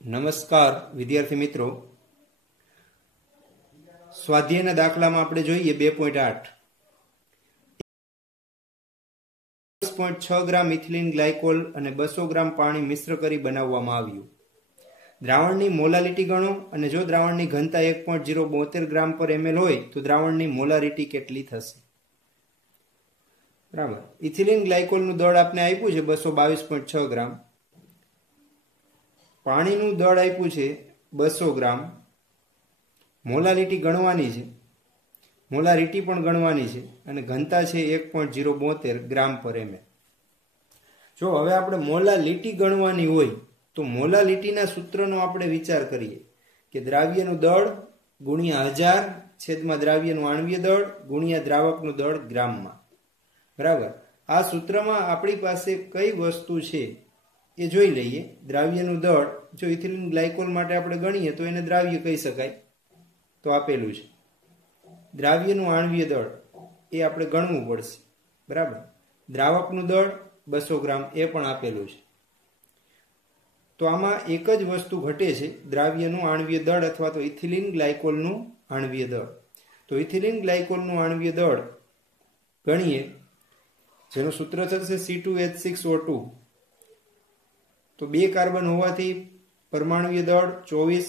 નમસ્કાર વિદ્યાર્થી મિત્રો, સ્વાધ્યાયના દાખલામાં આપણે જોઈએ 2.8 10.6 ગ્રામ ઇથિલિન ગ્લાયકોલ અને 200 ગ્રામ પાણી મિશ્ર કરી બનાવવામાં આવ્યું. દ્રાવણની મોલાલિટી ગણો અને જો દ્રાવણની ઘનતા 1.072 ગ્રામ પર ml હોય તો દ્રાવણની મોલારિટી કેટલી થશે. બરાબર. ઇથિલિન ગ્લાયકોલનું દળ આપણે આપ્યું છે 222.6 ગ્રામ. પાણીનું દળ આપ્યું છે 200 ગ્રામ. મોલાલિટી ગણવાની છે, મોલારિટી પણ ગણવાની છે અને ઘનતા છે 1.072 ગ્રામ પર ml. જો હવે આપણે મોલાલિટી ગણવાની હોય તો મોલાલિટીના સૂત્રનો આપણે વિચાર કરીએ કે દ્રાવ્યનું દળ ગુણ્યા 1000 છેદમાં દ્રાવ્યનું આણ્વીય દળ ગુણ્યા દ્રાવકનું દળ ગ્રામમાં. બરાબર. આ સૂત્રમાં આપણી પાસે કઈ વસ્તુ છે એ જોઈ લઈએ. દ્રાવ્યનું દળ જો ઇથિલિન ગ્લાયકોલ માટે આપણે ગણીએ તો એને દ્રાવ્ય કહી શકાય, તો આપેલું છે. દ્રાવ્યનું આણ્વીય દળ એ આપણે ગણવું પડશે. બરાબર. દ્રાવકનું દળ 200 ગ્રામ એ પણ આપેલું છે. તો આમાં એક જ વસ્તુ ઘટે છે, દ્રાવ્યનું આણ્વીય દળ અથવા તો ઇથિલિન ગ્લાયકોલનું આણ્વીય દળ. તો ઇથિલિન ગ્લાયકોલનું આણ્વીય દળ ગણીએ, જેનું સૂત્ર થશે C2H6O2. તો 2 કાર્બન હોવાથી પરમાણુય દળ 24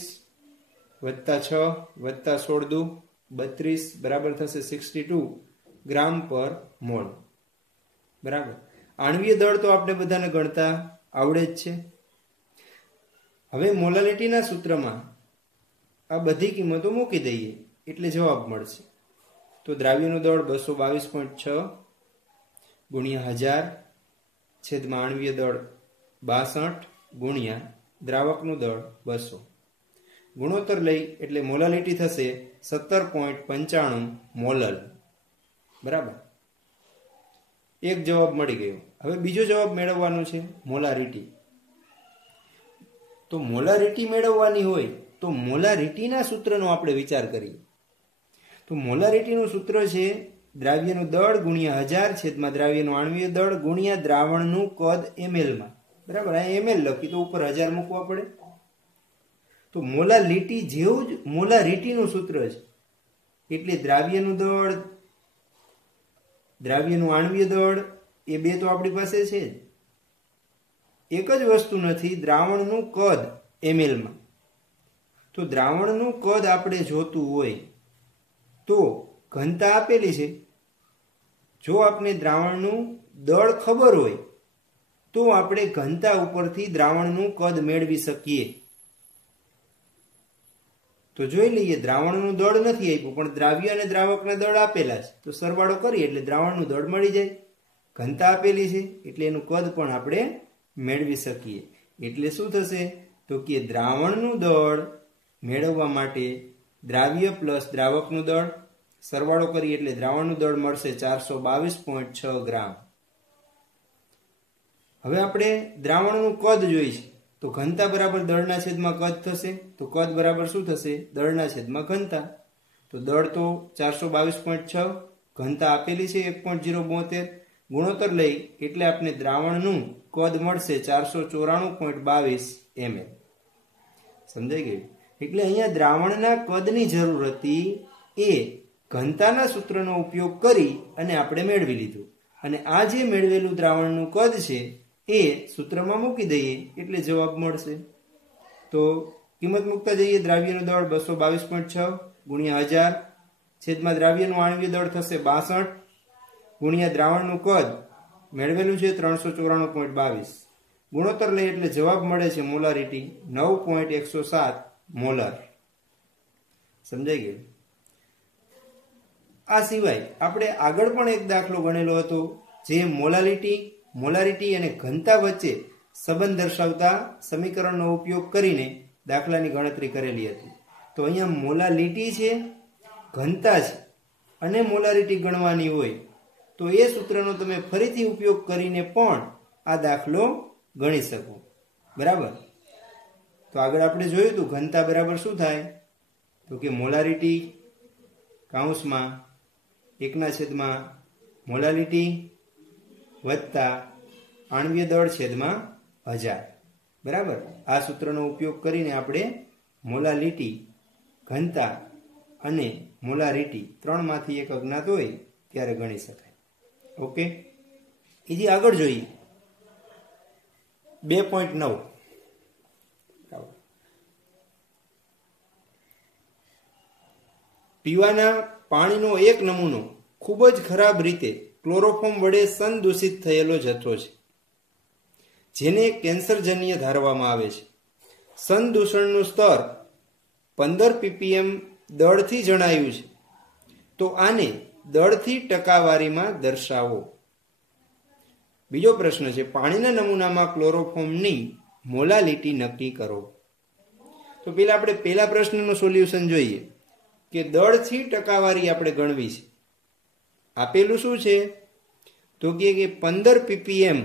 + 6 + 16 32 બરાબર થશે 62 ગ્રામ પર મોલ. બરાબર. આણ્વીય દળ તો આપણે બધાને ગણતા આવડે જ છે. હવે મોલાલિટીના સૂત્રમાં આ બધી કિંમતો મૂકી દઈએ એટલે જવાબ મળશે. તો દ્રાવ્યનું દળ 222.6 ગુણ્યા 1000 છેદમાં આણ્વીય દળ 62 ગુણ્યા દ્રાવકનું દળ 200. ગુણોત્તર લઈ એટલે મોલાલિટી થશે 17.95 મોલલ. બરાબર. એક જવાબ મળી ગયો. હવે બીજો જવાબ મેળવવાનો છે મોલારિટી. તો મોલારિટી મેળવવાની હોય તો મોલારિટીના સૂત્રનો આપણે વિચાર કરીએ. તો મોલારિટીનું સૂત્ર છે દ્રાવ્યનું દળ ગુણ્યા 1000 છેદમાં દ્રાવ્યનું આણ્વીય દળ ગુણ્યા દ્રાવણનું કદ ml માં. બરાબર. આ ml લખી તો ઉપર 1000 મૂકવા પડે. તો મોલાલિટી જેવું જ મોલારિટીનું સૂત્ર છે. એટલે દ્રાવ્યનું દળ, દ્રાવ્યનું આણ્વીય દળ એ બે તો આપણી પાસે છે જ. એક જ વસ્તુ નથી, દ્રાવણનું કદ ml માં. તો દ્રાવણનું કદ આપણે જોતું હોય તો ઘનતા આપેલી છે. જો આપણે દ્રાવણનું દળ ખબર હોય તો આપણે ઘનતા ઉપરથી દ્રાવણનું કદ મેળવી શકીએ. તો જોઈ લઈએ, દ્રાવણનું દળ નથી આપ્યું પણ દ્રાવ્ય અને દ્રાવકના દળ આપેલા છે. તો સરવાળો કરીએ એટલે દ્રાવણનું દળ મળી જાય. ઘનતા આપેલી છે એટલે એનું કદ પણ આપણે મેળવી શકીએ. એટલે શું થશે તો કે દ્રાવણનું દળ મેળવવા માટે દ્રાવ્ય પ્લસ દ્રાવકનું દળ સરવાળો કરીએ એટલે દ્રાવણનું દળ મળશે 422.6 ગ્રામ. હવે આપણે દ્રાવણનું કદ જોઈશે તો ઘનતા બરાબર દળના છેદમાં કદ થશે. તો કદ બરાબર શું થશે? દળના છેદમાં ઘનતા. તો દળ તો 422.6, ઘનતા આપેલી છે 1.072. ગુણોત્તર લઈ એટલે આપણે દ્રાવણનું કદ મળશે 494.22 ml. સમજાઈ ગયું? એટલે અહીંયા દ્રાવણના કદની જરૂર હતી એ ઘનતાના સૂત્રનો ઉપયોગ કરી અને આપણે મેળવી લીધું. અને આ જે મેળવેલું દ્રાવણનું કદ છે એ સૂત્રમાં મૂકી દઈએ એટલે જવાબ મળશે. તો કિંમત મૂકતા જઈએ. દ્રાવ્યનું દળ 222.6 ગુણ્યા 1000 છેદમાં દ્રાવ્યનું આણ્વીય દળ થશે 62 ગુણ્યા દ્રાવણનું કદ મેળવેલું છે 394.22. ગુણોત્તર લઈએ એટલે જવાબ મળે છે મોલારિટી 9.107 મોલર. સમજાઈ ગયું? આ સિવાય આપણે આગળ પણ એક દાખલો ગણેલો હતો જે મોલારિટી અને ઘનતા વચ્ચે સંબંધ દર્શાવતા સમીકરણનો ઉપયોગ કરીને દાખલાની ગણતરી કરેલી હતી. તો અહીંયા મોલાલિટી છે, ઘનતા છે અને મોલારિટી ગણવાની હોય તો એ સૂત્રનો તમે ફરીથી ઉપયોગ કરીને પણ આ દાખલો ગણી શકો. બરાબર. તો આગળ આપણે જોયું હતું ઘનતા બરાબર શું થાય તો કે મોલારિટી કૌંસમાં 1/, મોલાલિટી વત્તા આણ્વીય દળ છેદમાં 1000. બરાબર, આ સૂત્રનો ઉપયોગ કરીને આપણે મોલાલિટી, ઘનતા અને મોલારિટી ત્રણમાંથી એક અજ્ઞાત હોય ત્યારે ગણી શકાય. ઓકે, એથી આગળ જોઈએ 2.9. પીવાના પાણીનો એક નમૂનો ખૂબ જ ખરાબ રીતે ક્લોરોફોર્મ વડે સંદૂષિત થયેલો જથ્થો છે, જેને કેન્સરજન્ય ધારવામાં આવે છે. સંદૂષણનું સ્તર 15 ppm દળથી જણાયું છે, તો આને દળથી ટકાવારીમાં દર્શાવો. બીજો પ્રશ્ન છે, પાણીના નમૂનામાં ક્લોરોફોર્મની મોલાલિટી નક્કી કરો. તો પેલા આપણે પેલા પ્રશ્નનું સોલ્યુશન જોઈએ કે દળથી ટકાવારી આપણે ગણવી છે. આપેલું શું છે તો કે 15 ppm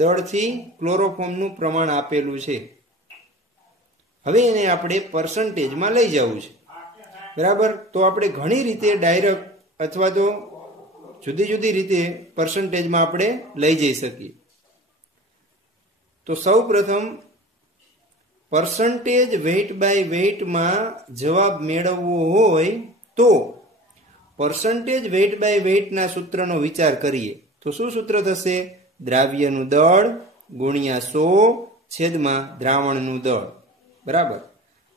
દળથી ક્લોરોફોર્મનું પ્રમાણ આપેલું છે. હવે એને આપણે પર્સન્ટેજમાં લઈ જવું છે. બરાબર, તો આપણે ઘણી રીતે ડાયરેક્ટ અથવા તો જુદી જુદી રીતે પર્સન્ટેજમાં આપણે લઈ જઈ શકીએ. તો સૌ પ્રથમ પર્સન્ટેજ વેઇટ બાય વેઇટમાં જવાબ મેળવવો હોય તો પર્સન્ટેજ વેઇટ બાય વેઇટના સૂત્રનો વિચાર કરીએ તો શું સૂત્ર થશે? દ્રાવ્યનું દળ ગુણ્યા 100 છેદમાં દ્રાવણનું દળ. બરાબર,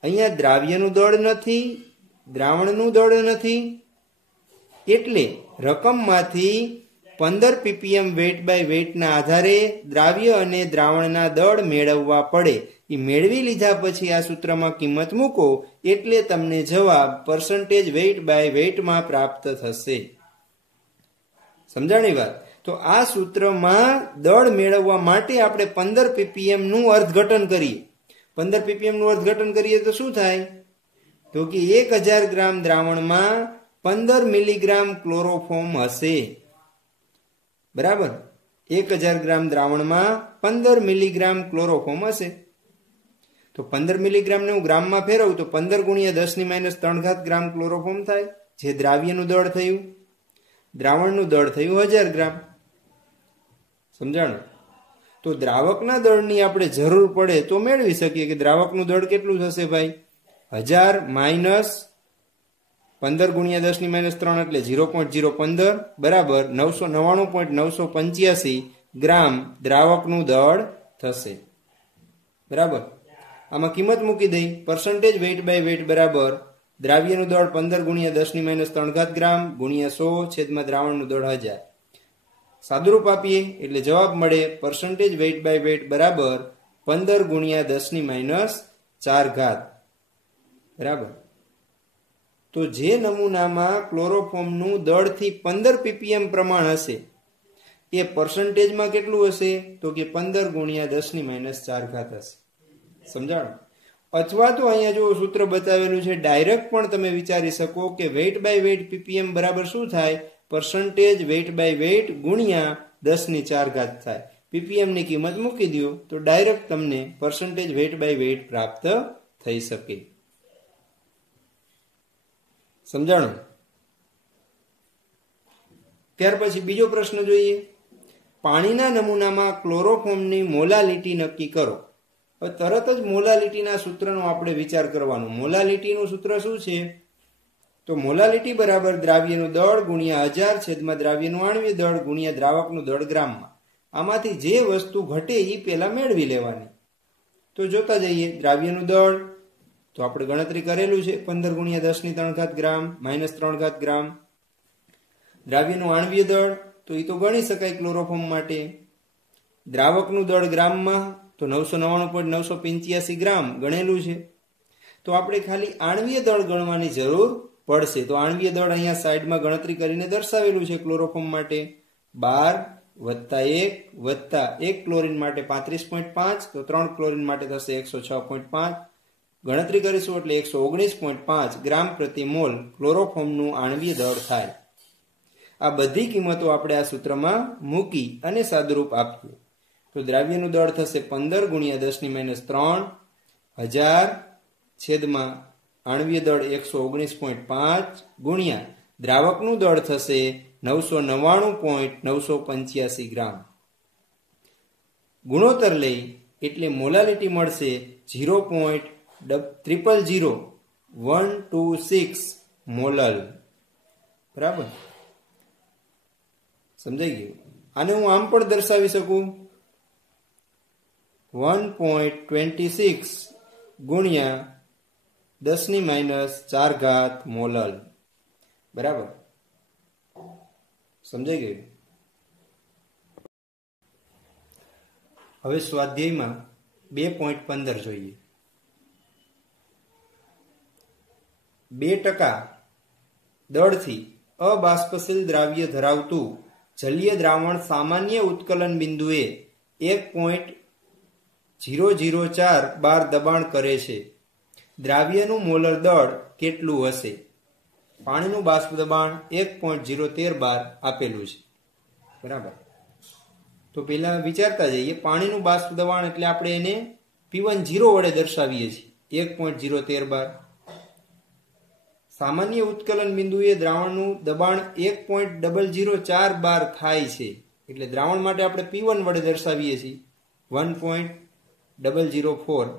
અહીંયા દ્રાવ્યનું દળ નથી, દ્રાવણનું દળ નથી, એટલે રકમમાંથી 15 ppm વેઇટ બાય વેઇટના આધારે દ્રાવ્ય અને દ્રાવણના દળ મેળવવા પડે. એ મેળવી લીધા પછી આ સૂત્રમાં કિંમત મૂકો એટલે તમને જવાબ પર્સન્ટેજ વેઇટ બાય વેઇટમાં પ્રાપ્ત થશે. સમજાણી વાત? તો આ સૂત્રમાં દળ મેળવવા માટે આપણે 15 ppm નું અર્થઘટન કરીએ. 15 ppm નું અર્થઘટન કરીએ તો શું થાય? તો કે 1000 ગ્રામ દ્રાવણમાં 15 મિલીગ્રામ ક્લોરોફોર્મ હશે. બરાબર, 1000 ગ્રામ દ્રાવણમાં 15 મિલીગ્રામ ક્લોરોફોર્મ હશે. તો 15 મિલીગ્રામને હું ગ્રામમાં ફેરવું તો 15 ગુણ્યા 10⁻³ ગ્રામ ક્લોરોફોર્મ થાય, જે દ્રાવ્યનું દળ થયું. દ્રાવણનું દળ થયું 1000 ગ્રામ. સમજાણું? તો દ્રાવકના દળની આપણે જરૂર પડે તો મેળવી શકીએ કે દ્રાવકનું દળ કેટલું થશે ભાઈ? 1000 15 ગુણ્યા 10⁻³ એટલે 0.015 બરાબર 999.985 ગ્રામ દ્રાવકનું દળ થશે. બરાબર, આમાં કિંમત મૂકી દઈ. પર્સન્ટેજ વેઇટ બાય વેઇટ બરાબર દ્રાવ્યનું દળ 15 ગુણ્યા 10⁻³ ગ્રામ ગુણ્યા 100 છેદમાં દ્રાવણનું દળ 1000. સાદુરૂપ આપીએ એટલે જવાબ મળે પર્સન્ટેજ વેઇટ બાય વેઇટ બરાબર 15 ગુણ્યા 10⁻⁴. બરાબર, તો જે નમૂનામાં ક્લોરોફોર્મનું દળથી 15 ppm પ્રમાણ હશે એ પર્સન્ટેજમાં કેટલું હશે? તો કે 15 ગુણ્યા 10⁻⁴ હશે. સમજાણું? અથવા તો અહીંયા જો સૂત્ર બતાવેલું છે ડાયરેક્ટ પણ તમે વિચારી શકો કે વેઇટ બાય વેઇટ ppm બરાબર શું થાય? પર્સન્ટેજ વેઇટ બાય વેઇટ ગુણ્યા 10⁴ થાય. ppm ની કિંમત મૂકી દો તો ડાયરેક્ટ તમને પર્સન્ટેજ વેઇટ બાય વેઇટ પ્રાપ્ત થઈ શકે. સમજાણું? ત્યાર પછી બીજો પ્રશ્ન જોઈએ. પાણીના નમૂનામાં ક્લોરોફોર્મની મોલાલિટી નક્કી કરો. તરત જ મોલાલિટીના સૂત્રનો આપણે વિચાર કરવાનો. મોલાલિટીનું સૂત્ર શું છે? તો મોલાલિટી બરાબર દ્રાવ્યનું દળ ગુણ્યા 1000 છેદમાં દ્રાવ્યનું આણ્વીય દળ ગુણ્યા દ્રાવકનું દળ ગ્રામમાં. આમાંથી જે વસ્તુ ઘટે એ પહેલા મેળવી લેવાની. તો જોતા જઈએ. દ્રાવ્યનું દળ તો આપણે ગણતરી કરેલું છે 15 ગુણ્યા 10⁻³ ગ્રામ -3 ગ્રામ. દ્રાવ્યનું આણ્વીય દળ તો એ તો ગણી શકાય ક્લોરોફોર્મ માટે. દ્રાવકનું દળ ગ્રામમાં તો 999.985 ગ્રામ ગણેલું છે. તો આપણે ખાલી આણ્વીય દળ ગણવાની જરૂર પડશે. તો આણ્વીય દળ અહીંયા સાઈડમાં ગણતરી કરીને દર્શાવેલું છે ક્લોરોફોર્મ માટે 12 + 1 + 1 ક્લોરીન માટે 35.5, તો 3 ક્લોરીન માટે થશે 106.5. ગણતરી કરીશું એટલે 119.5 ગ્રામ પ્રતિ મોલ ક્લોરોફોર્મનું આણ્વીય દળ થાય. આ બધી કિંમતો આપણે આ સૂત્રમાં મૂકી અને સાદુરૂપ આપીએ તો દ્રાવ્યનું દળ થશે 15 ગુણ્યા 10⁻³ 1000 છેદમાં આણ્વીય દળ 119.5 ગુણ્યા દ્રાવકનું દળ થશે 999.985 ગ્રામ. ગુણોત્તર લઈ એટલે મોલાલિટી મળશે 0.000126 મોલલ. બરાબર, સમજાઈ ગયું. આને હું આમ પણ દર્શાવી શકું 1.26 ગુણ્યા 10⁻⁴ મોલલ. બરાબર, સમજાઈ ગયું. હવે સ્વાધ્યાયમાં 2.15 જોઈએ. 2% દળથી અબાષ્પશીલ દ્રાવ્ય ધરાવતું જલીય દ્રાવણ સામાન્ય ઉત્કલન બિંદુએ 1.004 બાર દબાણ કરે છે. દ્રાવ્યનું મોલર દળ કેટલું હશે? પાણીનું બાષ્પ દબાણ 1.013 બાર આપેલું છે. બરાબર, તો પેલા વિચારતા જઈએ. પાણીનું બાષ્પ દબાણ એટલે આપણે એને P10 વડે દર્શાવીએ છીએ 1.013 બાર. સામાન્ય ઉત્કલન બિંદુએ દ્રાવણનું દબાણ 1.004 બાર થાય છે એટલે દ્રાવણ માટે આપણે P1 વડે દર્શાવીએ છીએ 1.004.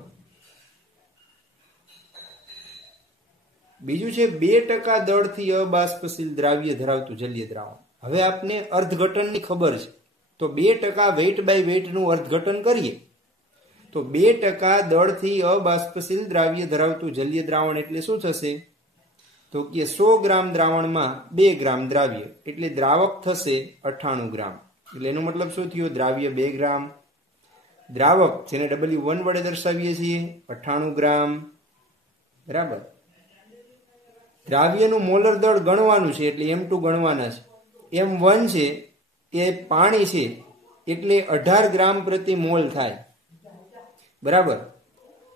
બીજું છે 2% દળથી અબાષ્પશીલ દ્રાવ્ય ધરાવતું જલીય દ્રાવણ. હવે આપને અર્થઘટનની ખબર છે, તો 2% વેઇટ બાય વેઇટ નું અર્થઘટન કરીએ તો 2% દળથી અબાષ્પશીલ દ્રાવ્ય ધરાવતું જલીય દ્રાવણ એટલે શું થશે? તો કે 100 ગ્રામ દ્રાવણમાં 2 ગ્રામ દ્રાવ્ય એટલે દ્રાવક થશે 98 ગ્રામ. એટલે એનો મતલબ શું થયો? દ્રાવ્ય 2 ગ્રામ, દ્રાવક જેને W1 વડે દર્શાવીએ છીએ 98 ગ્રામ. બરાબર, દ્રાવ્યનું મોલર દળ ગણવાનું છે એટલે M2 ગણવાના છે. M1 છે એ પાણી છે એટલે 18 ગ્રામ પ્રતિ મોલ થાય. બરાબર,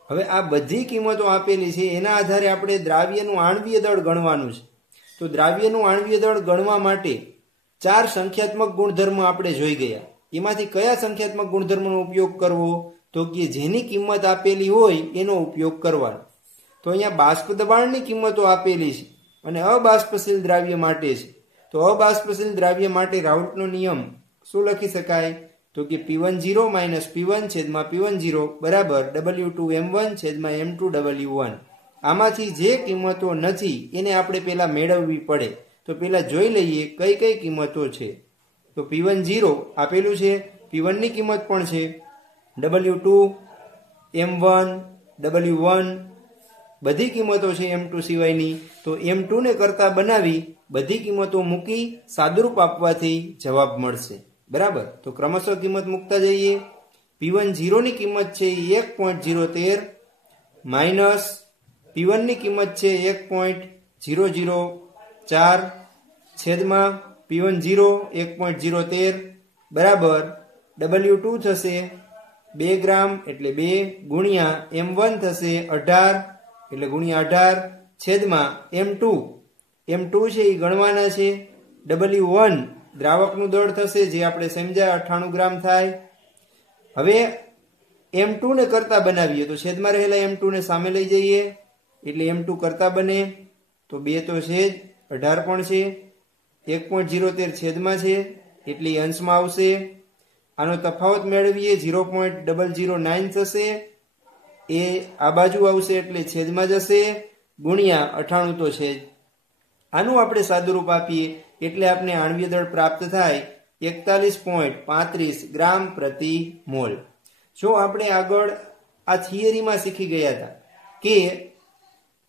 હવે આ બધી કિંમતો આપેલી છે, એના આધારે આપણે દ્રાવ્યનું આણ્વીય દળ ગણવાનું છે. તો દ્રાવ્યનું આણ્વીય દળ ગણવા માટે 4 સંખ્યાત્મક ગુણધર્મો આપણે જોઈ ગયા. એમાંથી કયા સંખ્યાત્મક ગુણધર્મનો ઉપયોગ કરવો? તો કે જેની કિંમત આપેલી હોય એનો ઉપયોગ કરવાનો. તો અહીંયા બાષ્પ દબાણની કિંમતો આપેલી છે અને અબાષ્પશીલ દ્રાવ્ય માટે છે. તો અબાષ્પશીલ દ્રાવ્ય માટે રાઉલ્ટનો નિયમ શું લખી શકાય? તો કે P10 P1 છેદમાં P10 બરાબર W2M1 છેદમાં M2W1. આમાંથી જે કિંમતો નથી એને આપણે પેલા મેળવવી પડે. તો પેલા જોઈ લઈએ કઈ કઈ કિંમતો છે. તો P10 આપેલું છે, P1 ની કિંમત પણ છે, W2 M1 W1 બધી કિંમતો છે M2 સિવાયની. તો M2 ને કરતા બનાવી બધી કિંમતો મૂકી સાદુરૂપ આપવાથી જવાબ મળશે. બરાબર, તો ક્રમશઃ કિંમત મૂકતા જઈએ. P10 ની કિંમત છે 1.013 માઇનસ P1 ની કિંમત છે 1.004 છેદમાં P10 1.013 બરાબર W2 થશે 2 ગ્રામ એટલે 2 ગુણ્યા M1 થશે 18 એટલે ગુણ્યા 18 છેદમાં M2 છે એ ગણવાના છે. W1 દ્રાવકનું દળ થશે જે આપણે સમજ્યા 98 ગ્રામ થાય. હવે M2 ને કરતા બનાવીએ તો છેદમાં રહેલા M2 ને સામે લઈ જઈએ એટલે M2 કરતા બને. તો 2 તો છે જ, 18 પણ છે, 1.013 છેદમાં છે એટલે અંશમાં આવશે. આનો તફાવત મેળવીએ 0.009 થશે, એ આ બાજુ આવશે એટલે છેદમાં જશે, ગુણ્યા 98 તો છે જ. આનું આપણે સાદુરૂપ આપીએ એટલે આપણે આણ્વીય દળ પ્રાપ્ત થાય 41.35 ગ્રામ પ્રતિ મોલ. જો આપણે આગળ આ થિયરીમાં શીખી ગયા હતા કે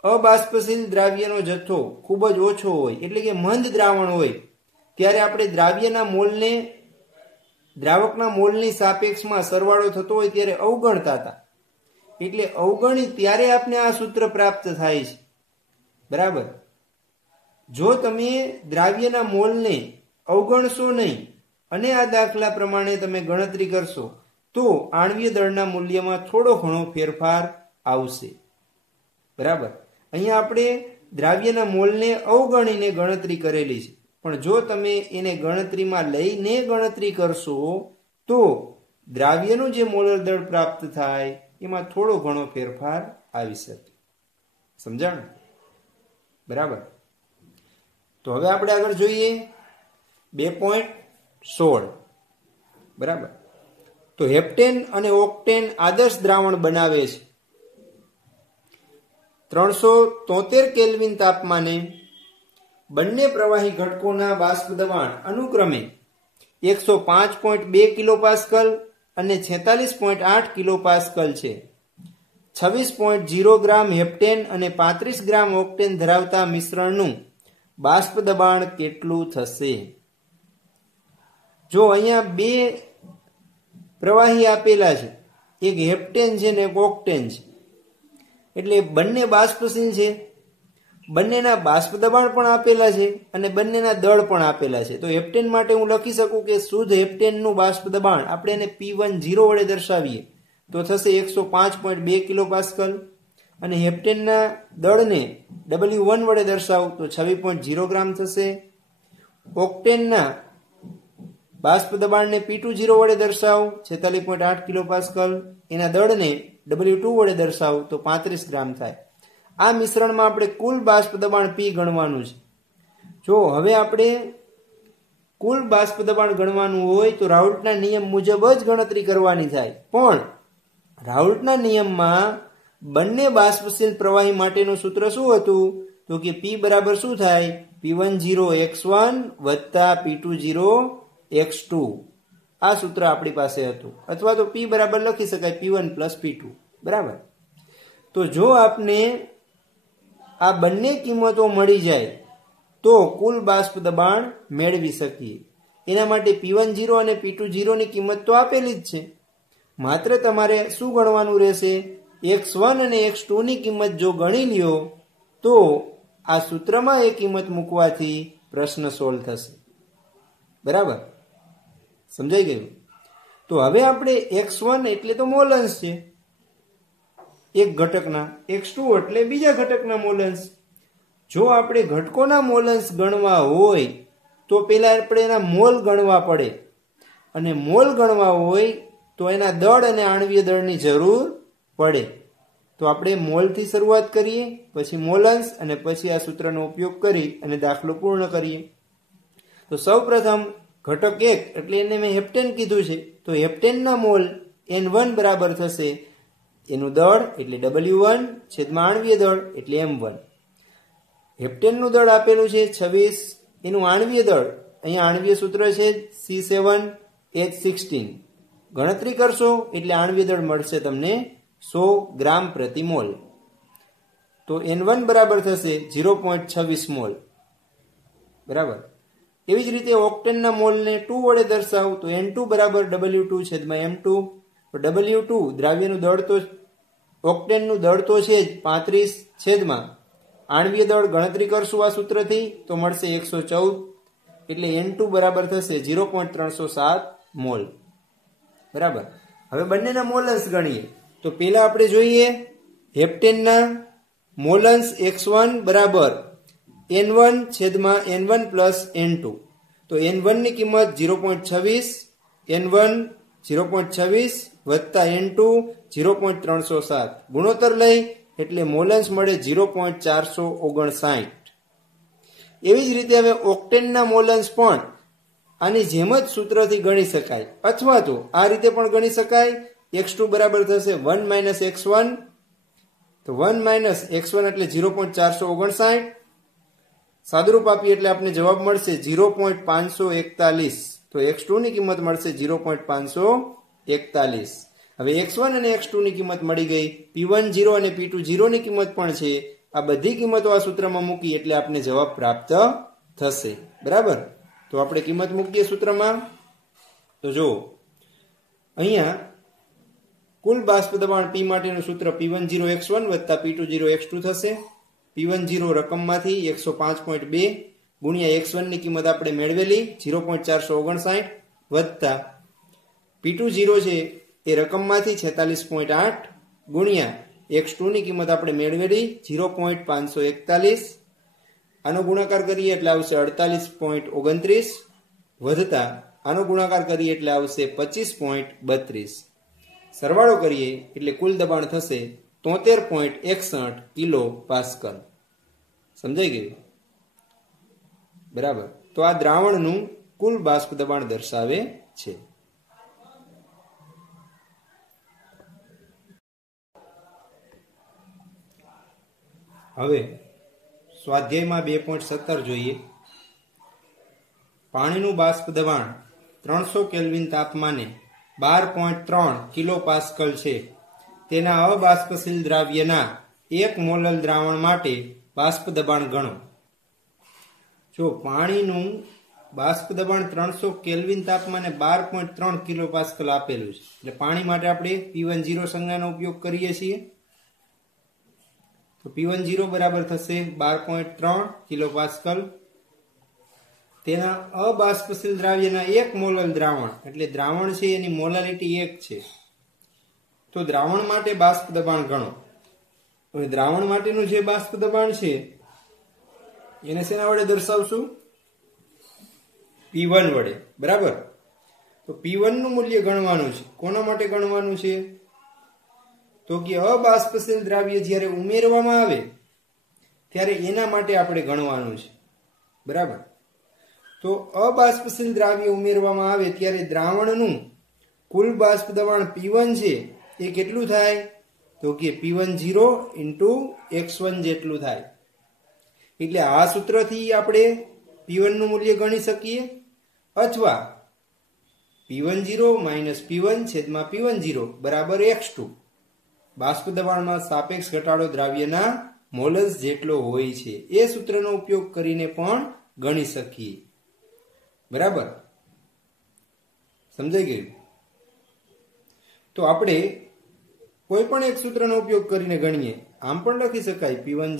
અબાષ્પશીલ દ્રાવ્યનો જથ્થો ખૂબ જ ઓછો હોય એટલે કે મંદ દ્રાવણ હોય ત્યારે આપણે દ્રાવ્યના મોલને દ્રાવકના મોલની સાપેક્ષમાં સરવાળો થતો હોય ત્યારે અવગણતા હતા. એટલે અવગણી ત્યારે આપણે આ સૂત્ર પ્રાપ્ત થાય છે. બરાબર, જો તમે દ્રાવ્યના મોલને અવગણશો નહીં અને આ દાખલા પ્રમાણે તમે ગણતરી કરશો તો આણ્વીય દળના મૂલ્યમાં થોડો ઘણો ફેરફાર આવશે. બરાબર, અહીંયા આપણે દ્રાવ્યના મોલને અવગણીને ગણતરી કરેલી છે, પણ જો તમે એને ગણતરીમાં લઈને ગણતરી કરશો તો દ્રાવ્યનું જે મોલર દળ પ્રાપ્ત થાય એમાં થોડો ઘણો ફેરફાર આવી શકે. સમજાણ? બરાબર, તો હવે આપણે આગળ જોઈએ 2.16. બરાબર, તો હેપ્ટેન અને ઓક્ટેન આદર્શ દ્રાવણ બનાવે છે. 373 કેલ્વિન તાપમાને બંને પ્રવાહી ઘટકોના બાષ્પ દબાણ અનુક્રમે 105.2 કિલોપાસ્કલ અને 46.8 કિલોપાસ્કલ છે. 26.0 ગ્રામ હેપ્ટેન અને 35 ગ્રામ ઓક્ટેન ધરાવતા મિશ્રણનું બાષ્પ દબાણ કેટલું થશે? જો અહીંયા બે પ્રવાહી આપેલા છે, એક હેપ્ટેન છે ને એક ઓક્ટેન છે, એટલે બંને બાષ્પશીલ છે, બંનેના બાષ્પ દબાણ પણ આપેલા છે અને બંનેના દળ પણ આપેલા છે. તો હેપ્ટેન માટે હું લખી શકું કે શુદ્ધ હેપ્ટેનનું બાષ્પ દબાણ આપણે એને P10 વડે દર્શાવીએ તો થશે 105.2 કિલોપાસ્કલ અને હેપ્ટેનના દળને W1 વડે દર્શાવું તો 26.0 ગ્રામ થશે. ઓક્ટેનના બાષ્પ દબાણને P20 વડે દર્શાવું 46.8 કિલોપાસ્કલ, એના દળને W2 વડે દર્શાવું તો 35 ગ્રામ થાય. આ મિશ્રણમાં આપણે કુલ બાષ્પ દબાણ P ગણવાનું છે. જો હવે આપણે કુલ બાષ્પ દબાણ ગણવાનું હોય તો રાઉલ્ટના નિયમ મુજબ જ ગણતરી કરવાની થાય. પણ રાઉલ્ટના નિયમમાં બંને બાષ્પશીલ પ્રવાહી માટેનું સૂત્ર શું હતું? તો કે P બરાબર શું થાય? P10x1 વત્તા P20 x2. આ સૂત્ર આપણી પાસે હતું. અથવા તો P બરાબર લખી શકાય P1 પ્લસ P2. બરાબર. તો જો આપને આ બંને કિંમતો મળી જાય તો કુલ બાષ્પ દબાણ મેળવી શકીએ. એના માટે P10 અને P20 ની કિંમત તો આપેલી જ છે, માત્ર તમારે શું ગણવાનું રહેશે? x1 અને x2 ની કિંમત જો ગણી લ્યો તો આ સૂત્રમાં એ કિંમત મૂકવાથી પ્રશ્ન સોલ્વ થશે. બરાબર, સમજાઈ ગયું? તો હવે આપણે x1 એટલે તો મોલન્સ છે એક ઘટકના, x2 એટલે બીજા ઘટકના મોલન્સ. જો આપણે ઘટકોના મોલન્સ ગણવા હોય તો પહેલા આપણે એના મોલ ગણવા પડે, અને મોલ ગણવા હોય તો એના દળ અને આણ્વીય દળની જરૂર પડે. તો આપણે મોલથી શરૂઆત કરીએ, પછી મોલન્સ, અને પછી આ સૂત્રનો ઉપયોગ કરી અને દાખલો પૂર્ણ કરીએ. તો સૌપ્રથમ ઘટક 1 એટલે એને મેં હેપ્ટેન કીધું છે, તો હેપ્ટેનના મોલ N1 બરાબર થશે એનું દળ એટલે W1 છેદમાં આણ્વીય દળ એટલે M1. હેપ્ટેનનું દળ આપેલું છે 26, એનું આણ્વીય દળ અહીંયા આણ્વીય સૂત્ર છે C7H16. ગણતરી કરશો એટલે આણ્વીય દળ મળશે તમને 100 ગ્રામ પ્રતિ મોલ. તો N1 બરાબર થશે 0.26 મોલ. બરાબર. એવી જ રીતે ઓક્ટેનના મોલને 2 વડે દર્શાવું તો N2 બરાબર W2 છેદમાં M2. તો W2 દ્રાવ્યનું દળ તો ઓક્ટેનનું દળ તો છે જ 35 છેદમાં આણ્વીય દળ ગણતરી કરશું આ સૂત્રથી તો મળશે 114, એટલે N2 બરાબર થશે 0.307 મોલ. બરાબર. હવે બંનેના મોલન્સ ગણીએ તો પહેલા આપણે જોઈએ હેપ્ટેનના મોલન્સ x1 બરાબર N1 છેદમાં N1 પ્લસ N2. તો N1 ની કિંમત 0.26, N1 0.26 વત્તા N2 0.307. ગુણોત્તર લઈ એટલે મોલન્સ મળે 0.459. એવી જ રીતે હવે ઓક્ટેનના મોલન્સ પણ આની જેમ જ સૂત્રથી ગણી શકાય, અથવા તો આ રીતે પણ ગણી શકાય. x2 બરાબર થશે 1 - x1. તો 1 - x1 એટલે 0.459. સાદુરૂપ આપીએ એટલે આપણે જવાબ મળશે 0.541. તો x2 ની કિંમત મળશે 0.541. હવે x1 અને x2 ની કિંમત મળી ગઈ, P10 અને P20 ની કિંમત પણ છે. આ બધી કિંમતો આ સૂત્રમાં મૂકી એટલે આપણે જવાબ પ્રાપ્ત થશે. બરાબર. તો આપણે કિંમત મૂકીએ સૂત્રમાં. તો જો અહીંયા કુલ બાષ્પ દબાણ P માટેનું સૂત્ર P10x1 વત્તા P20x2 થશે. P10 રકમમાંથી 105.2 ગુણ્યા x1 ની કિંમત આપણે મેળવેલી 0.459 વત્તા P20 છે એ રકમમાંથી 46.8 ગુણ્યા x2 ની કિંમત આપણે મેળવેલી 0.541. આનો ગુણાકાર કરીએ એટલે આવશે 48.29 વધતા આનો ગુણાકાર કરીએ એટલે આવશે 25.32. સરવાળો કરીએ એટલે કુલ દબાણ થશે 73.61 કિલો પાસ્કલ. સમજાઈ ગયું? બરાબર. તો આ દ્રાવણનું કુલ બાષ્પ દબાણ દર્શાવે છે. હવે સ્વાધ્યાયમાં 2.17 જોઈએ. પાણીનું બાષ્પ દબાણ 300 કેલ્વિન તાપમાને 12.3 કિલો પાસ્કલ છે. તેના અબાષ્પશીલ દ્રાવ્યના 1 મોલલ દ્રાવણ માટે બાષ્પ દબાણ ગણો. જો પાણીનું બાષ્પ દબાણ 300 કેલ્વિન તાપમાને 12.3 કિલો પાસ્કલ આપેલું છે, એટલે પાણી માટે આપણે P10 સંજ્ઞાનો ઉપયોગ કરીએ છીએ. તો P10 બરાબર થશે 12.3 કિલો પાસ્કલ. તેના અબાષ્પશીલ દ્રાવ્યના 1 મોલલ દ્રાવણ, એટલે દ્રાવણ છે એની મોલાલિટી 1 છે. તો દ્રાવણ માટે બાષ્પ દબાણ ગણો. હવે દ્રાવણ માટેનું જે બાષ્પ દબાણ છે એને શેના વડે દર્શાવશું? P1 વડે. બરાબર. તો P1 નું મૂલ્ય ગણવાનું છે. કોના માટે ગણવાનું છે? તો કે અબાષ્પશીલ દ્રાવ્ય જ્યારે ઉમેરવામાં આવે ત્યારે એના માટે આપણે ગણવાનું છે. બરાબર. તો અબાષ્પશીલ દ્રાવ્ય ઉમેરવામાં આવે ત્યારે દ્રાવણનું કુલ બાષ્પ દબાણ P1 છે એ કેટલું થાય? તો કે P10 × x1 જેટલું થાય. એટલે આ સૂત્રથી આપણે P1 નું મૂલ્ય ગણી શકીએ, અથવા P10 - P1 / P10 બરાબર x2 બાષ્પ દબાણમાં સાપેક્ષ ઘટાડો દ્રાવ્યના મોલસ જેટલો હોય છે એ સૂત્રનો ઉપયોગ કરીને પણ ગણી શકીએ. બરાબર, સમજાઈ ગયું? તો આપણે કોઈ પણ એક સૂત્રનો ઉપયોગ કરીને ગણીએ. આમ પણ લખી શકાય P10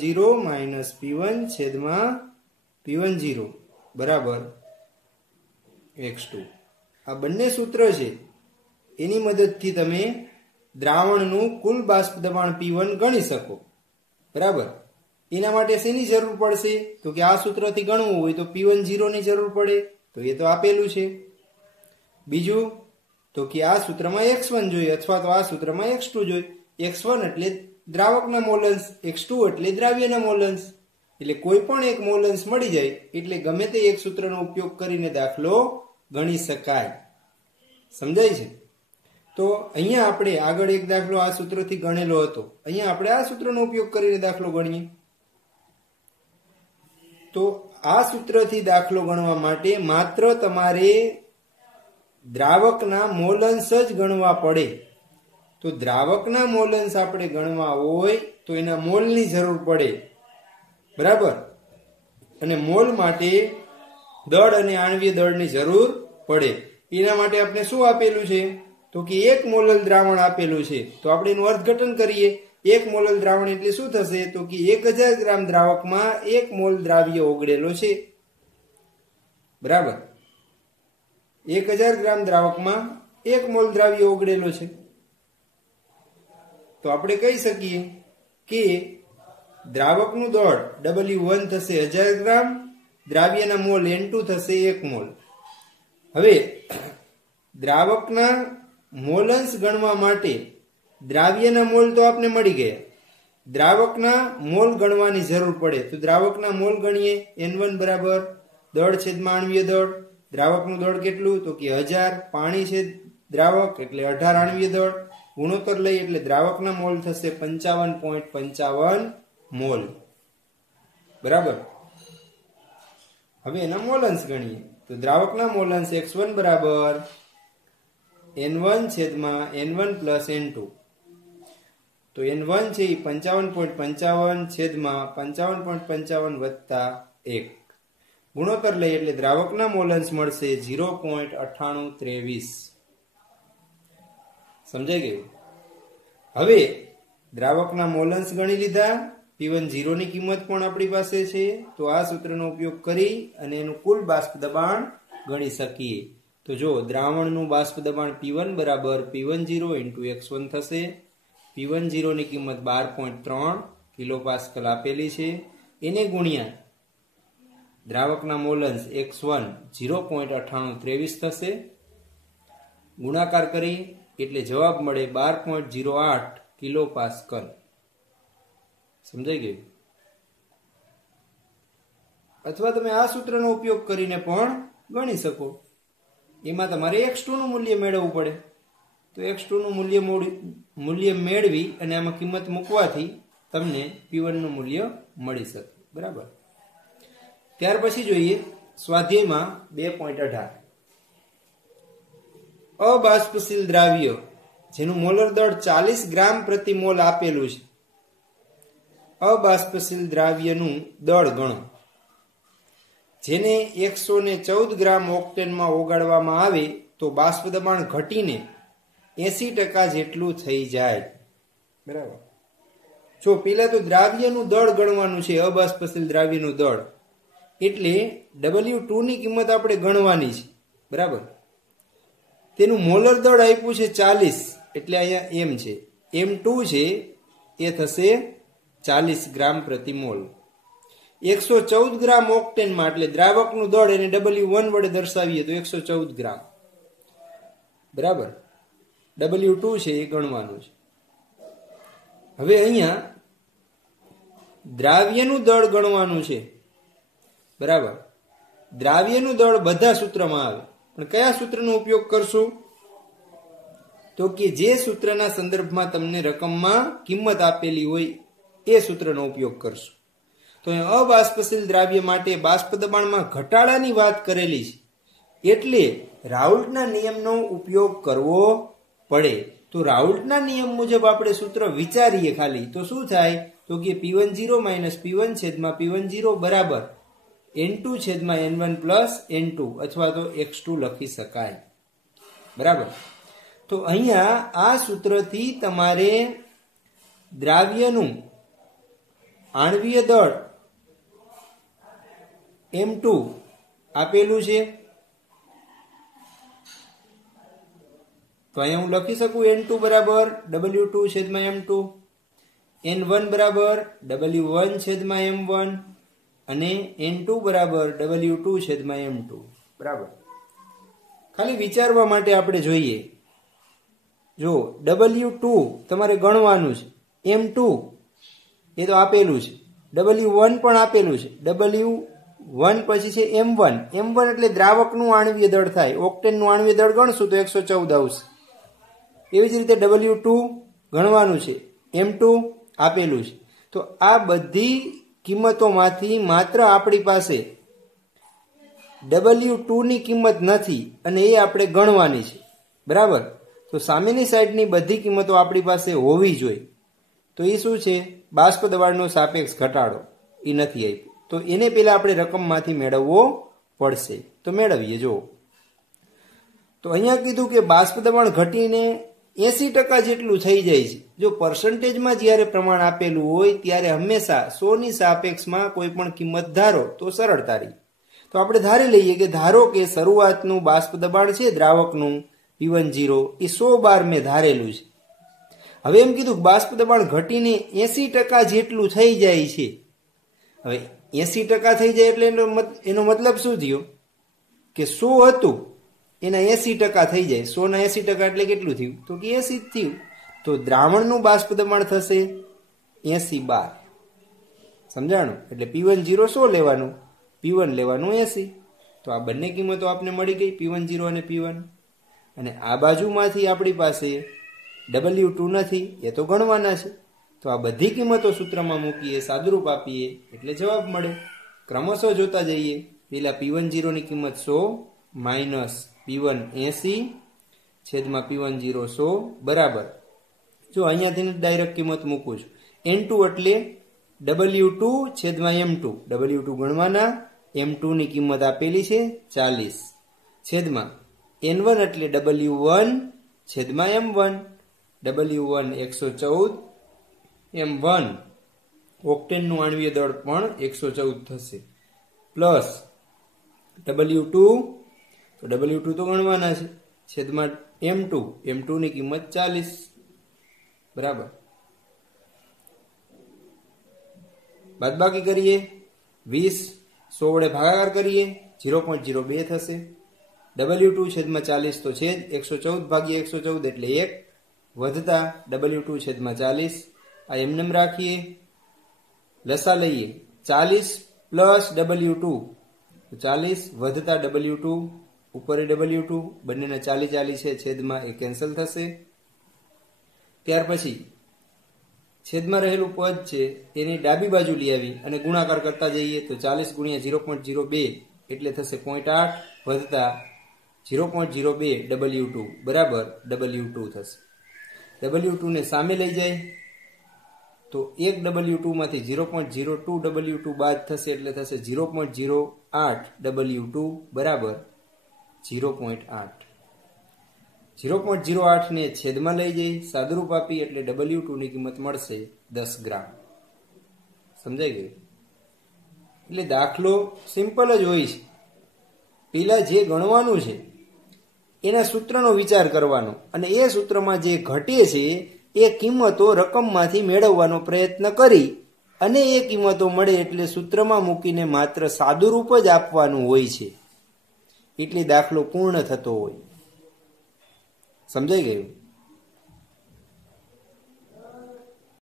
- P1 / P10 બરાબર x2. આ બંને સૂત્ર છે એની મદદથી તમે દ્રાવણનું કુલ બાષ્પ દબાણ P1 ગણી શકો. બરાબર. એના માટે શેની જરૂર પડશે? તો કે આ સૂત્રથી ગણવું હોય તો P10 ની જરૂર પડે, તો એ તો આપેલું છે. બીજું તો કે આ સૂત્રમાં x1 જોઈએ, અથવા તો આ સૂત્રમાં x2 જોઈએ. x1 એટલે દ્રાવકના મોલન્સ, x2 એટલે દ્રાવ્યના મોલન્સ. એટલે કોઈ પણ એક મોલન્સ મળી જાય એટલે ગમે તે એક સૂત્રનો ઉપયોગ કરીને દાખલો ગણી શકાય. સમજાય છે? તો અહીંયા આપણે આગળ એક દાખલો આ સૂત્રથી ગણેલો હતો. અહીંયા આપણે આ સૂત્રનો ઉપયોગ કરીને દાખલો ગણીએ. તો આ સૂત્રથી દાખલો ગણવા માટે માત્ર તમારે દ્રાવકના મોલન્સ જ ગણવા પડે. તો દ્રાવકના મોલન્સ આપણે ગણવા હોય તો એના મોલની જરૂર પડે. બરાબર. અને મોલ માટે દળ અને આણ્વીય દળની જરૂર પડે. એના માટે આપણે શું આપેલું છે? તો કે 1 મોલલ દ્રાવણ આપેલું છે. તો આપણે એનું અર્થઘટન કરીએ. 1 મોલલ દ્રાવણ એટલે શું થશે? તો કે 1000 ગ્રામ દ્રાવકમાં 1 મોલ દ્રાવ્ય ઓગળેલો છે. બરાબર. 1000 ગ્રામ દ્રાવકમાં 1 મોલ દ્રાવ્ય ઓગળેલો છે. તો આપણે કહી શકીએ કે દ્રાવકનું દળ W1 થશે 1000 ગ્રામ, દ્રાવ્યના મોલ N2 થશે 1 મોલ. હવે દ્રાવકના મોલન્સ ગણવા માટે દ્રાવ્યના મોલ તો આપને મળી ગયા, દ્રાવકના મોલ ગણવાની જરૂર પડે. તો દ્રાવકના મોલ ગણીએ. N1 બરાબર દળ છેદમાં આણ્વીય દળ. દ્રાવકનું દળ કેટલું? તો કે 1000. પાણી છે દ્રાવક એટલે 18 આણ્વીય દળ. ગુણોત્તર લઈ એટલે દ્રાવકના મોલ થશે 55.55 મોલ. બરાબર. હવે એના મોલન્સ ગણીએ. તો દ્રાવકના મોલન્સ x1 બરાબર N1 છેદમાં N1 પ્લસ N2. તો N1 છે એ 55.55 છેદમાં 55.55 વત્તા 1. ગુણોત્તર લઈ એટલે દ્રાવકના મોલન્સ મળશે 0.9823. સમજાઈ ગયું? હવે દ્રાવકના મોલન્સ ગણી લીધા. P10 ની કિંમત પણ આપણી પાસે છે. તો આ સૂત્રનો ઉપયોગ કરી અને એનું કુલ બાષ્પ દબાણ ગણી શકીએ. તો જો દ્રાવણનું બાષ્પ દબાણ P1 બરાબર P10 × x1 થશે. P10 ની કિંમત 12.3 કિલો પાસ્કલ આપેલી છે. એને ગુણ્યા દ્રાવકના મોલન્સ x1 0.9823 થશે. ગુણાકાર કરી એટલે જવાબ મળે 12.08 કિલો પાસ્કલ. સમજાઈ ગયું? અથવા તમે આ સૂત્રનો ઉપયોગ કરીને પણ ગણી શકો. એમાં તમારે x2 નું મૂલ્ય મેળવવું પડે. તો x2 નું મૂલ્ય મેળવી અને આમાં કિંમત મૂકવાથી તમને P1 નું મૂલ્ય મળી શકે. બરાબર. ત્યાર પછી જોઈએ સ્વાધ્યાયમાં 2.18 અબાષ્પશીલ દ્રાવ્ય જેનું મોલર દળ 40 ગ્રામ પ્રતિ મોલ આપેલું છે. અબાષ્પશીલ દ્રાવ્યનું દળ ગણો. જેને 114 ગ્રામ ઓક્ટેનમાં ઓગાળવામાં આવે તો બાષ્પ દબાણ ઘટીને 80% જેટલું થઈ જાય. બરાબર. જો પેલા તો દ્રાવ્યનું દળ ગણવાનું છે, અબાષ્પશીલ દ્રાવ્યનું દળ, એટલે W2 ની કિંમત આપણે ગણવાની છે. બરાબર. તેનું મોલર દળ આપ્યું છે 40, એટલે અહીંયા M છે. M2 છે એ થશે 40 ગ્રામ પ્રતિ મોલ. 114 ગ્રામ ઓક્ટેનમાં એટલે દ્રાવકનું દળ એને W1 વડે દર્શાવીએ તો 114 ગ્રામ. બરાબર. W2 છે એ ગણવાનું છે. હવે અહીંયા દ્રાવ્યનું દળ ગણવાનું છે. બરાબર. દ્રાવ્યનું દળ બધા સૂત્રમાં આવે, પણ કયા સૂત્રનો ઉપયોગ કરશું? તો કે જે સૂત્રના સંદર્ભમાં તમને રકમમાં કિંમત આપેલી હોય એ સૂત્રનો ઉપયોગ કરશું. તો અબાષ્પશીલ દ્રાવ્ય માટે બાષ્પ દબાણમાં ઘટાડાની વાત કરેલી છે, એટલે રાઉલ્ટના નિયમનો ઉપયોગ કરવો પડે. તો રાઉલ્ટના નિયમ મુજબ આપણે સૂત્ર વિચારીએ ખાલી તો શું થાય? તો કે P10 P1 છેદમાં P10 બરાબર N2 છેદમાં N1 પ્લસ N2 અથવા તો X2 લખી શકાય. બરાબર. તો અહીંયા આ સૂત્રથી તમારે દ્રાવ્યનું આણ્વીય દળ M2 આપેલું છે, તો અહીંયા હું લખી શકું N2 બરાબર W2 છેદમાં M2, N1 બરાબર W1 છેદમાં M1 અને N2 બરાબર W2 છેદમાં M2. બરાબર. ખાલી વિચારવા માટે આપણે જોઈએ. જો W2 તમારે ગણવાનું છે, M2 એ તો આપેલું છે, W1 પણ આપેલું છે. W1 પછી છે M1. M1 એટલે દ્રાવકનું આણ્વીય દળ થાય. ઓક્ટેનનું આણ્વીય દળ ગણશું તો 114 આવશે. એવી જ રીતે W2 ગણવાનું છે, M2 આપેલું છે. તો આ બધી કિંમતોમાંથી માત્ર આપણી પાસે W2 ની કિંમત નથી અને એ આપણે ગણવાની છે. બરાબર. તો સામેની સાઈડની બધી કિંમતો આપણી પાસે હોવી જોઈએ. તો એ શું છે? બાષ્પ દબાણનો સાપેક્ષ ઘટાડો એ નથી આપ્યો, તો એને પેલા આપણે રકમમાંથી મેળવવો પડશે. તો મેળવીએ. જો તો અહીંયા કીધું કે બાષ્પ દબાણ ઘટીને 80% જેટલું થઈ જાય છે. જો પર્સન્ટેજમાં જ્યારે પ્રમાણ આપેલું હોય ત્યારે હંમેશા 100 ની સાપેક્ષમાં કોઈ પણ કિંમત ધારો તો સરળતા રહી. તો આપણે ધારી લઈએ કે ધારો કે શરૂઆતનું બાષ્પ દબાણ છે દ્રાવકનું P10 એ 100 બાર મેં ધારેલું છે. હવે એમ કીધું બાષ્પ દબાણ ઘટીને 80% જેટલું થઈ જાય છે. હવે 80% થઈ જાય એટલે એનો મતલબ શું થયો? કે 100 હતું એના 80% થઈ જાય. 100 ના 80% એટલે કેટલું થયું? તો કે 80 જ થયું. તો દ્રાવણનું બાષ્પ દબાણ થશે 80 બાર. સમજાણું? એટલે P10 100 લેવાનું, P1 લેવાનું 80. તો આ બંને કિંમતો આપને મળી ગઈ, P10 અને P1. અને આ બાજુમાંથી આપણી પાસે W2 નથી, એ તો ગણવાના છે. તો આ બધી કિંમતો સૂત્રમાં મૂકીએ, સાદુરૂપ આપીએ એટલે જવાબ મળે. ક્રમશઃ જોતા જઈએ. પેલા P10 ની કિંમત 100 માઇનસ P1 80 છેદમાં P10 100 બરાબર. જો અહીંયાથી ડાયરેક્ટ કિંમત મૂકું છું. N2 એટલે W2 છેદમાં M2. W2 ગણવાના, M2 ની કિંમત આપેલી છે 40 છેદમાં N1 એટલે W1 છેદમાં M1. W1 114, M1 ઓક્ટેનનું આણ્વીય દળ પણ 114 થશે, પ્લસ W2, તો W2 તો ગણવાના છે, છેદમાં M2 ની કિંમત 40. બરાબર. બાદબાકી કરીએ, 20 100 વડે ભાગાકાર કરીએ, 0.02 થશે. W2 છેદમાં 40 તો છે જ, 114 ભાગ્યા 114 એટલે 1 વધતા W2 છેદમાં 40. આ એમને રાખીએ, લસા લઈએ, 40 પ્લસ W2 40 વધતા W2 ઉપર W2 બંનેના 40 છે, છેદમાં એ કેન્સલ થશે. ત્યાર પછી છેદમાં રહેલું પદ છે એની ડાબી બાજુ લઈ આવી અને ગુણાકાર કરતા જઈએ તો 40 ગુણ્યા 0.02 એટલે થશે 0.8 વધતા 0.02 W2 બરાબર W2 થશે. W2 ને સામે લઈ જાય તો 1 W2 માંથી 0.02 W2 બાદ થશે એટલે થશે 0.08 W2 બરાબર 0.8. 0.08 ને છેદમાં લઈ જઈ સાદુરૂપ આપી એટલે W2 ની કિંમત મળશે 10 ગ્રામ. સમજાઈ ગયું? એટલે દાખલો સિમ્પલ જ હોય છે. પેલા જે ગણવાનું છે એના સૂત્રનો વિચાર કરવાનો અને એ સૂત્રમાં જે ઘટે છે એ કિંમતો રકમમાંથી મેળવવાનો પ્રયત્ન કરી અને એ કિંમતો મળે એટલે સૂત્રમાં મૂકીને માત્ર સાદુરૂપ જ આપવાનું હોય છે. એટલે દાખલો પૂર્ણ થતો હોય. સમજાઈ ગયું?